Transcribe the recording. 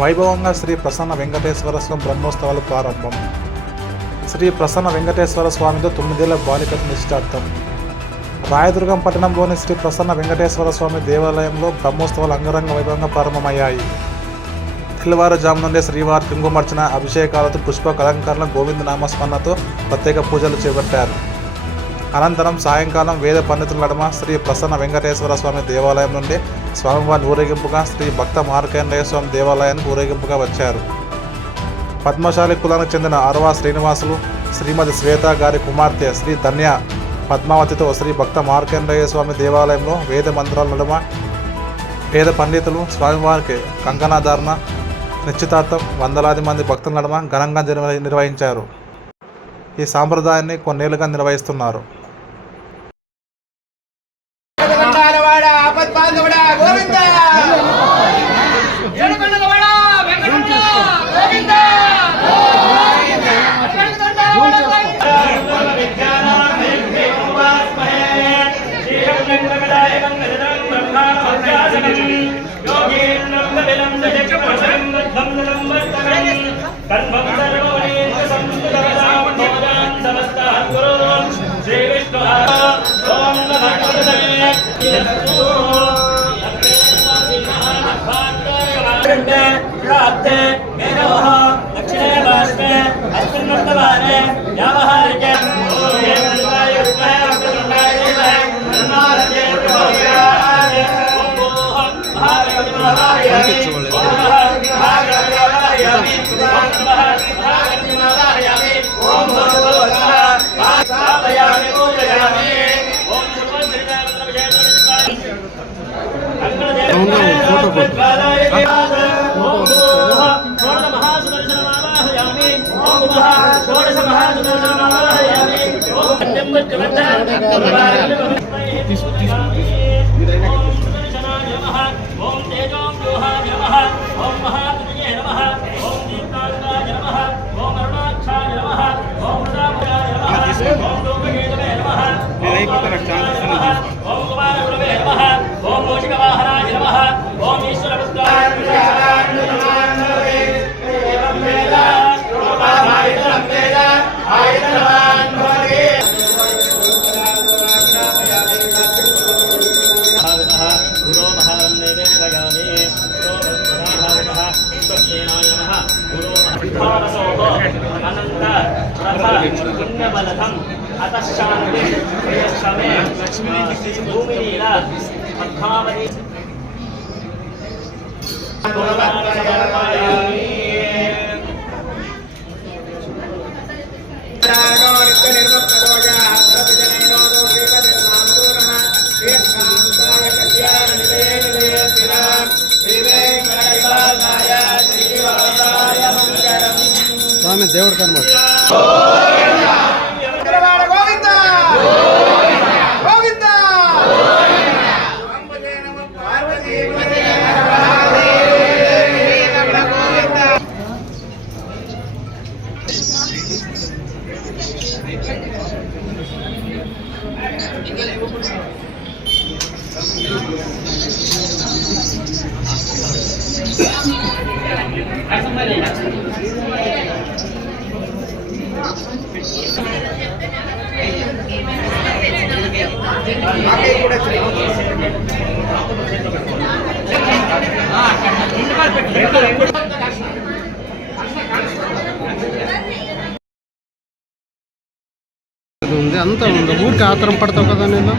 వైభవంగా శ్రీ ప్రసన్న వెంకటేశ్వర స్వామి బ్రహ్మోత్సవాలు ప్రారంభం. శ్రీ ప్రసన్న వెంకటేశ్వర స్వామితో 9 ఏళ్ల బాలికకు నిశ్చితార్థం. రాయదుర్గం పట్టణంలోని శ్రీ ప్రసన్న వెంకటేశ్వర స్వామి దేవాలయంలో బ్రహ్మోత్సవాలు అంగరంగ వైభవంగా ప్రారంభమయ్యాయి. తెల్లవారుజాము నుండే శ్రీవారి కుంకుమార్చన, అభిషేకాలతో, పుష్ప అలంకరణ, గోవింద నామస్మరణతో ప్రత్యేక పూజలు చేపట్టారు. అనంతరం సాయంకాలం వేద పండితుల నడుమ శ్రీ ప్రసన్న వెంకటేశ్వర స్వామి దేవాలయం నుండి స్వామివారి ఊరేగింపుగా శ్రీ భక్త మార్కండేయ స్వామి దేవాలయానికి ఊరేగింపుగా వచ్చారు. పద్మశాలి కులానికి చెందిన అరవా శ్రీనివాసులు, శ్రీమతి శ్వేత గారి కుమార్తె శ్రీ ధన్య పద్మావతితో శ్రీ భక్త మార్కండేయ స్వామి దేవాలయంలో వేద మంత్రాల నడుమ వేద పండితులు స్వామివారికి కంకణాధారణ, నిశ్చితార్థం వందలాది మంది భక్తుల నడుమ ఘనంగా నిర్వహించారు. ఈ సాంప్రదాయాన్ని కొన్నేళ్లుగా నిర్వహిస్తున్నారు. స్వామి దేవుడు కనబడు. అంతా ఊరికి ఆత్రం పడతావు కదా నేను.